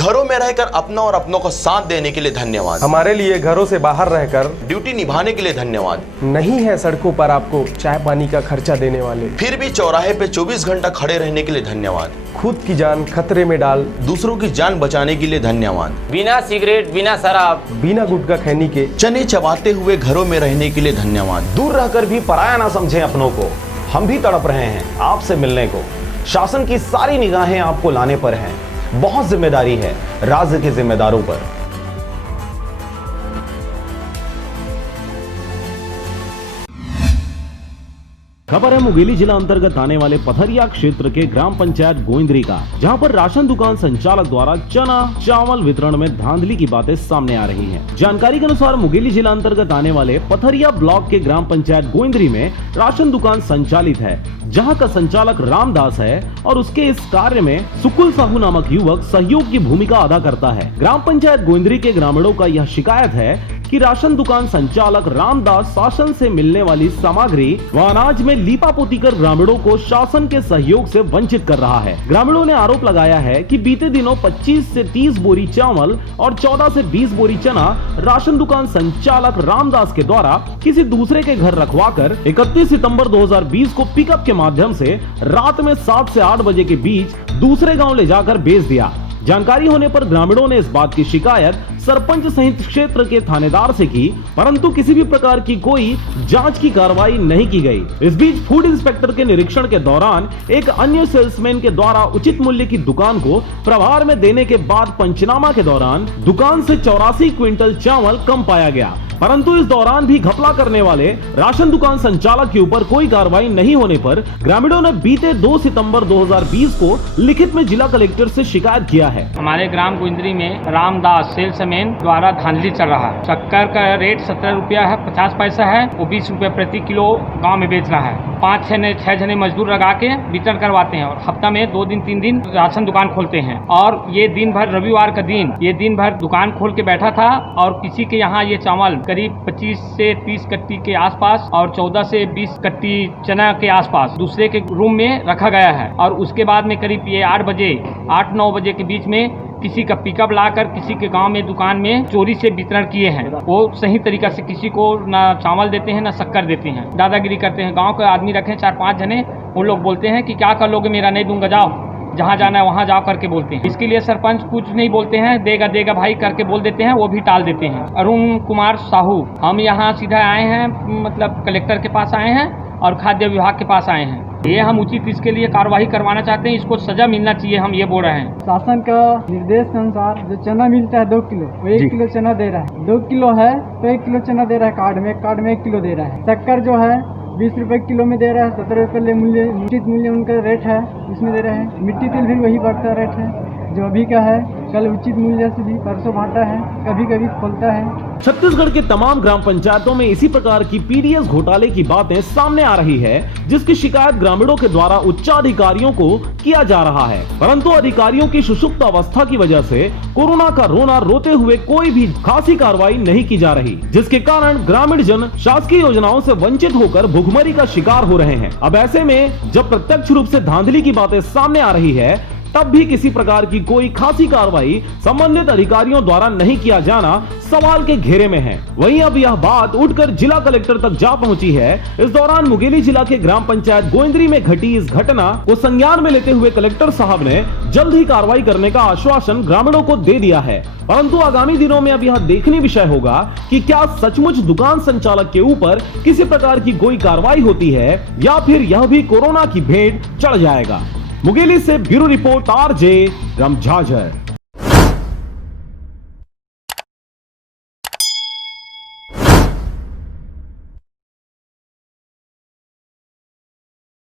घरों में रहकर अपना और अपनों का साथ देने के लिए धन्यवाद। हमारे लिए घरों से बाहर रहकर ड्यूटी निभाने के लिए धन्यवाद। नहीं है सड़कों पर आपको चाय पानी का खर्चा देने वाले, फिर भी चौराहे पे 24 घंटा खड़े रहने के लिए धन्यवाद। खुद की जान खतरे में डाल दूसरों की जान बचाने के लिए धन्यवाद। बिना सिगरेट, बिना शराब, बिना गुटखा खैनी के चने चबाते हुए घरों में रहने के लिए धन्यवाद। दूर रहकर भी पराया ना समझें अपनों को। हम भी तड़प रहे हैं आपसे मिलने को। शासन की सारी निगाहें आपको लाने पर हैं। बहुत जिम्मेदारी है राज्य के जिम्मेदारों पर। खबर है मुंगेली जिला अंतर्गत आने वाले पथरिया क्षेत्र के ग्राम पंचायत गोइंदरी का, जहां पर राशन दुकान संचालक द्वारा चना चावल वितरण में धांधली की बातें सामने आ रही हैं। जानकारी के अनुसार मुंगेली जिला अंतर्गत आने वाले पथरिया ब्लॉक के ग्राम पंचायत गोइंदरी में राशन दुकान संचालित है, जहां का संचालक रामदास है और उसके इस कार्य में सुकुल साहू नामक युवक सहयोग की भूमिका अदा करता है। ग्राम पंचायत गोइंदरी के ग्रामीणों का यह शिकायत है कि राशन दुकान संचालक रामदास शासन से मिलने वाली सामग्री व अनाज में लीपापोती कर ग्रामीणों को शासन के सहयोग से वंचित कर रहा है। ग्रामीणों ने आरोप लगाया है कि बीते दिनों 25 से 30 बोरी चावल और 14 से 20 बोरी चना राशन दुकान संचालक रामदास के द्वारा किसी दूसरे के घर रखवाकर 31 सितंबर 2020 को पिकअप के माध्यम से रात में 7 से 8 बजे के बीच दूसरे गाँव ले जाकर बेच दिया। जानकारी होने पर ग्रामीणों ने इस बात की शिकायत सरपंच सहित क्षेत्र के थानेदार से की, परंतु किसी भी प्रकार की कोई जांच की कार्रवाई नहीं की गई। इस बीच फूड इंस्पेक्टर के निरीक्षण के दौरान एक अन्य सेल्समैन के द्वारा उचित मूल्य की दुकान को प्रभार में देने के बाद पंचनामा के दौरान दुकान से 84 क्विंटल चावल कम पाया गया, परंतु इस दौरान भी घपला करने वाले राशन दुकान संचालक के ऊपर कोई कार्रवाई नहीं होने पर ग्रामीणों ने बीते 2 सितंबर 2020 को लिखित में जिला कलेक्टर से शिकायत किया है। हमारे ग्राम गोइंदरी में रामदास सेल्समैन द्वारा धांधली चल रहा है। शक्कर का रेट 17 रुपया है, 50 पैसा है, वो 20 रुपये प्रति किलो गाँव में बेच रहा है। 5-6 जने मजदूर लगा के वितरण करवाते हैं और हफ्ता में 2 दिन 3 दिन राशन दुकान खोलते हैं। और ये दिन भर रविवार का दिन ये दिन भर दुकान खोल के बैठा था और किसी के यहाँ ये चावल करीब 25 से 30 कट्टी के आसपास और 14 से 20 कट्टी चना के आसपास दूसरे के रूम में रखा गया है। और उसके बाद में करीब ये 8-9 बजे के बीच में किसी का पिकअप लाकर किसी के गांव में दुकान में चोरी से वितरण किए हैं। वो सही तरीका से किसी को ना चावल देते हैं ना शक्कर देते हैं, दादागिरी करते हैं। गांव के आदमी रखे 4-5 जने, वो लोग बोलते हैं कि क्या कर लोगे, मेरा नहीं दूंगा, जाओ जहाँ जाना है वहाँ जाओ करके बोलते हैं। इसके लिए सरपंच कुछ नहीं बोलते हैं, देगा भाई करके बोल देते हैं, वो भी टाल देते हैं। अरुण कुमार साहू, हम यहाँ सीधा आए हैं, मतलब कलेक्टर के पास आए हैं और खाद्य विभाग के पास आए हैं। ये हम उचित इसके लिए कार्रवाई करवाना चाहते हैं, इसको सजा मिलना चाहिए, हम ये बोल रहे हैं। शासन का निर्देश के अनुसार जो चना मिलता है 2 किलो, वो 1 किलो चना दे रहा है। 2 किलो है तो 1 किलो चना दे रहा है, कार्ड में 1 किलो दे रहा है। शक्कर जो है 20 रुपए किलो में दे रहा है, 17 रुपए मूल्य उचित मूल्य उनका रेट है, इसमें दे रहे हैं। मिट्टी तेल भी वही बढ़ता रेट है जो अभी का है, कल उचित मूल्य से भी परसों बांटा है, कभी कभी खोलता है। छत्तीसगढ़ के तमाम ग्राम पंचायतों में इसी प्रकार की पीडीएस घोटाले की बातें सामने आ रही है, जिसकी शिकायत ग्रामीणों के द्वारा उच्चाधिकारियों को किया जा रहा है, परंतु अधिकारियों की सुषुप्त अवस्था की वजह से कोरोना का रोना रोते हुए कोई भी खासी कार्रवाई नहीं की जा रही, जिसके कारण ग्रामीण जन शासकीय योजनाओं से वंचित होकर भुखमरी का शिकार हो रहे हैं। अब ऐसे में जब प्रत्यक्ष रूप से धांधली की बातें सामने आ रही है, तब भी किसी प्रकार की कोई खासी कार्रवाई संबंधित अधिकारियों द्वारा नहीं किया जाना सवाल के घेरे में है। वहीं अब यह बात उठकर जिला कलेक्टर तक जा पहुंची है। इस दौरान मुंगेली जिला के ग्राम पंचायत गोइंदरी में घटी इस घटना को संज्ञान में लेते हुए कलेक्टर साहब ने जल्द ही कार्रवाई करने का आश्वासन ग्रामीणों को दे दिया है, परंतु आगामी दिनों में अब यह देखने विषय होगा कि क्या सचमुच दुकान संचालक के ऊपर किसी प्रकार की कोई कार्रवाई होती है या फिर यह भी कोरोना की भेंट चढ़ जाएगा। मुंगेली से ब्यूरो रिपोर्ट RJ रमझाझर।